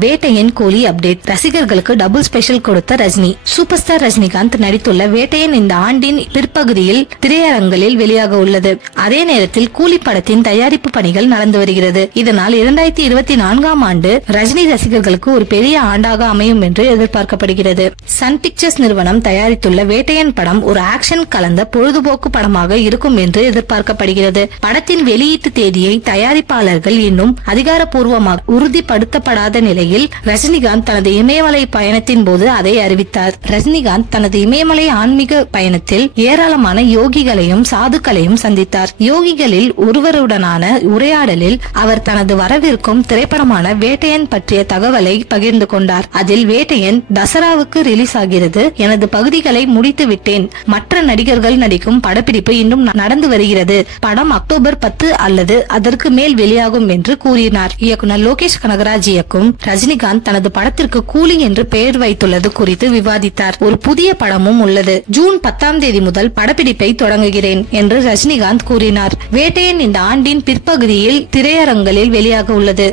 வேட்டையன் கூலி அப்டேட். ரசிகர்களுக்கு double special கொடுத்த ரஜினி. சூப்பர் ஸ்டார் ரஜினிகாந்த் நடித்துள்ள வேட்டையன் இந்த ஆண்டின் பிற்பகுதியில் திரையரங்களில் வெளியாக உள்ளது. அதே நேரத்தில் கூலி படத்தின் தயாரிப்பு பணிகள் நடந்து வருகிறது. இதனால் 2024ஆம் ஆண்டு ரஜினி ரசிகர்களுக்கு ஒரு பெரிய ஆண்டாக அமையும் என்று எதிர்பார்க்கப்படுகிறது. சன் பிக்சர்ஸ் நிறுவனம் தயாரித்துள்ள வேட்டையன் படம் ஒரு ஆக்ஷன் கலந்த பொழுதுபோக்கு படமாக இருக்கும் என்று எதிர்பார்க்கப்படுகிறது. படத்தின் வெளியீட்டு தேதியை தயாரிப்பாளர்கள் இன்னும் அதிகாரப்பூர்வமாக உறுதிப்படுத்தப்படாத நிலையில் ரஜினிகாந்த் தனது இமயமலை பயணத்தின் போது அதை அறிவித்தார். ரஜினிகாந்த் தனது இமயமலை ஆன்மீக பயணத்தில் ஏராளமான யோகிகளையும் சாதுக்களையும் சந்தித்தார். யோகிகளில் ஒருவருடனான உரையாடலில் அவர் தனது வரவிருக்கும் திரைப்படமான வேட்டையன் பற்றிய தகவலை பகிர்ந்து கொண்டார். அதில் வேட்டையன் தசராவுக்கு ரிலீஸ் ஆகிறது. எனது பகுதிகளை முடித்து விட்டேன். மற்ற நடிகர்கள் நடிக்கும் படப்பிடிப்பு இன்னும் நடந்து வருகிறது. படம் அக்டோபர் 10 அல்லது அதற்கு மேல் வெளியாகும் என்று கூறினார். இயக்குனர் லோகேஷ் கனகராஜ் இயக்கும் ரஜினிகாந்த் தனது படத்திற்கு கூலி என்று பெயர் வைத்துள்ளது குறித்து விவாதித்தார். ஒரு புதிய படமும் உள்ளது. ஜூன் 10ஆம் தேதி முதல் படப்பிடிப்பை தொடங்குகிறேன் என்று ரஜினிகாந்த் கூறினார். வேட்டையன் இந்த ஆண்டின் பிற்பகுதியில் திரையரங்களில் வெளியாக உள்ளது.